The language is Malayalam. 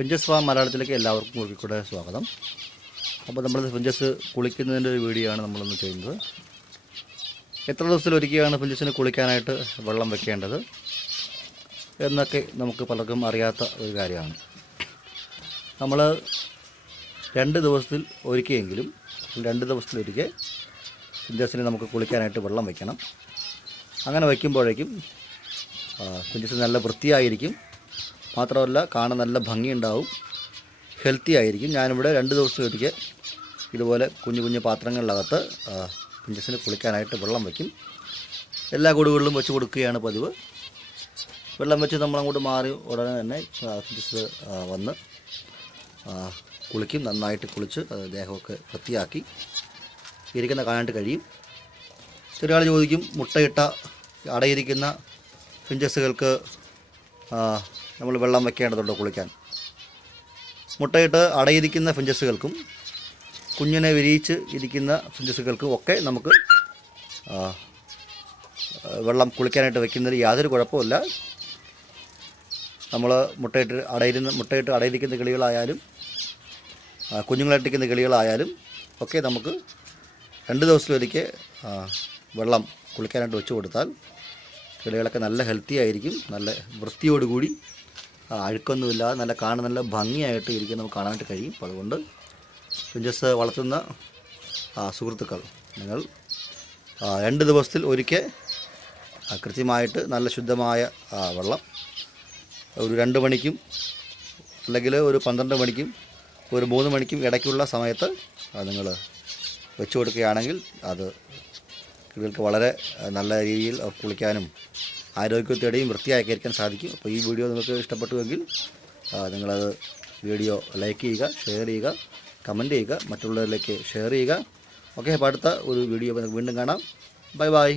ഫിഞ്ചസ് ഫാം മലയാളത്തിലേക്ക് എല്ലാവർക്കും കൂടെ സ്വാഗതം. അപ്പോൾ നമ്മൾ ഫിഞ്ചസ് കുളിക്കുന്നതിൻ്റെ ഒരു വീഡിയോ ആണ് നമ്മളൊന്ന് ചെയ്യുന്നത്. എത്ര ദിവസത്തിലൊരിക്കലാണ് ഫിഞ്ചസിന് കുളിക്കാനായിട്ട് വെള്ളം വെക്കേണ്ടത് എന്നൊക്കെ നമുക്ക് പലർക്കും അറിയാത്ത ഒരു കാര്യമാണ്. നമ്മൾ 2 ദിവസത്തിൽ ഒരിക്കലെങ്കിലും 2 ദിവസത്തിലൊരിക്കൽ ഫിഞ്ചസിന് നമുക്ക് കുളിക്കാനായിട്ട് വെള്ളം വയ്ക്കണം. അങ്ങനെ വയ്ക്കുമ്പോഴേക്കും ഫിഞ്ചസ് നല്ല വൃത്തിയായിരിക്കും, മാത്രമല്ല കാണാൻ നല്ല ഭംഗിയുണ്ടാവും, ഹെൽത്തി ആയിരിക്കും. ഞാനിവിടെ 2 ദിവസത്തിലൊരിക്കൽ ഇതുപോലെ കുഞ്ഞു കുഞ്ഞു പാത്രങ്ങളിലകത്ത് ഫിഞ്ചസിന് കുളിക്കാനായിട്ട് വെള്ളം വയ്ക്കും. എല്ലാ കൂടുകളിലും വെച്ച് കൊടുക്കുകയാണ് പതിവ്. വെള്ളം വെച്ച് നമ്മളങ്ങോട്ട് മാറി ഉടനെ തന്നെ ഫിഞ്ചസ് വന്ന് കുളിക്കും. നന്നായിട്ട് കുളിച്ച് ദേഹമൊക്കെ വൃത്തിയാക്കി ഇരിക്കുന്ന കാണാനായിട്ട് കഴിയും. ഒരാൾ ചോദിക്കും, മുട്ടയിട്ട അടയിരിക്കുന്ന ഫിഞ്ചസുകൾക്ക് നമ്മൾ വെള്ളം വെക്കേണ്ടതുണ്ടോ കുളിക്കാൻ? മുട്ടയിട്ട് അടയിരിക്കുന്ന ഫിഞ്ചസുകൾക്കും കുഞ്ഞിനെ വിരിയിച്ച് ഇരിക്കുന്ന ഫിഞ്ചസുകൾക്കും ഒക്കെ നമുക്ക് വെള്ളം കുളിക്കാനായിട്ട് വെക്കുന്നതിൽ യാതൊരു കുഴപ്പമില്ല. നമ്മൾ മുട്ടയിട്ട് അടയിരിക്കുന്ന കിളികളായാലും കുഞ്ഞുങ്ങളായിട്ടിരിക്കുന്ന കിളികളായാലും ഒക്കെ നമുക്ക് 2 ദിവസത്തിലൊരിക്കൽ വെള്ളം കുളിക്കാനായിട്ട് വെച്ച് കൊടുത്താൽ കിളികളൊക്കെ നല്ല ഹെൽത്തി ആയിരിക്കും, നല്ല വൃത്തിയോടുകൂടി അഴുക്കൊന്നുമില്ലാതെ നല്ല ഭംഗിയായിട്ട് ഇരിക്കാൻ നമുക്ക് കാണാനായിട്ട് കഴിയും. അപ്പോൾ അതുകൊണ്ട് ഫിഞ്ചസ് വളർത്തുന്ന സുഹൃത്തുക്കൾ, നിങ്ങൾ 2 ദിവസത്തിൽ ഒരിക്കൽ കൃത്യമായിട്ട് നല്ല ശുദ്ധമായ വെള്ളം ഒരു 2 മണിക്കും അല്ലെങ്കിൽ ഒരു 12 മണിക്കും ഒരു 3 മണിക്കും ഇടയ്ക്കുള്ള സമയത്ത് നിങ്ങൾ വെച്ച് കൊടുക്കുകയാണെങ്കിൽ അത് കിളികൾക്ക് വളരെ നല്ല രീതിയിൽ കുളിക്കാനും ആരോഗ്യത്തോടെയും വൃത്തിയാക്കി ഇരിക്കാൻ സാധിക്കും. അപ്പോൾ ഈ വീഡിയോ നിങ്ങൾക്ക് ഇഷ്ടപ്പെട്ടുവെങ്കിൽ നിങ്ങളത് വീഡിയോ ലൈക്ക് ചെയ്യുക, ഷെയർ ചെയ്യുക, കമൻറ്റ് ചെയ്യുക, മറ്റുള്ളവരിലേക്ക് ഷെയർ ചെയ്യുക. ഓക്കെ, അപ്പോൾ അടുത്ത ഒരു വീഡിയോ വീണ്ടും കാണാം. Bye bye.